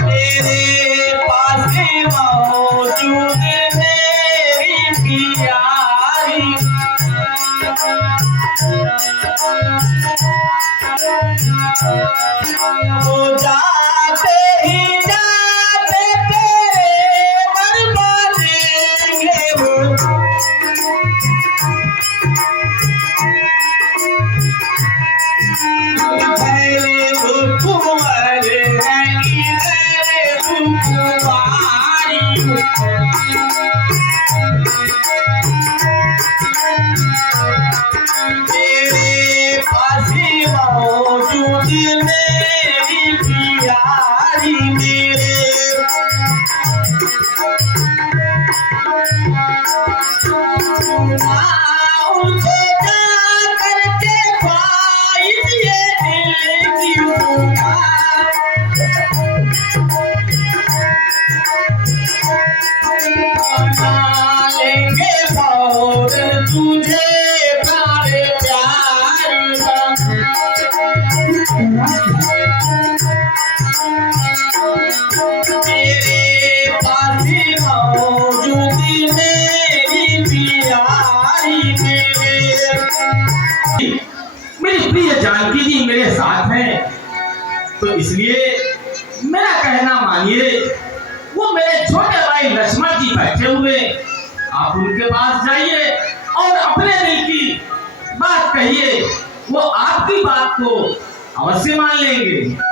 तेरे पास मौजूद मेरी प्यारी वो जाते ही जाते तेरे मन बनेंगे वो पहले वो कुंवर तेरे पास मौजूद मेरी प्यारी मेरे उनसे जा करके ख्वाहिश ये दिल की लेंगे और तुझे प्यारे प्यार तेरे पास मौजूद मेरी प्यारी मेरी प्रिय जानकी जी मेरे साथ हैं, तो इसलिए मेरा कहना मानिए। वो मेरे छोटे भाई लक्ष्मण जी बैठे हुए, आप उनके पास जाइए और अपने दिल की बात कहिए, वो आपकी बात को अवश्य मान लेंगे।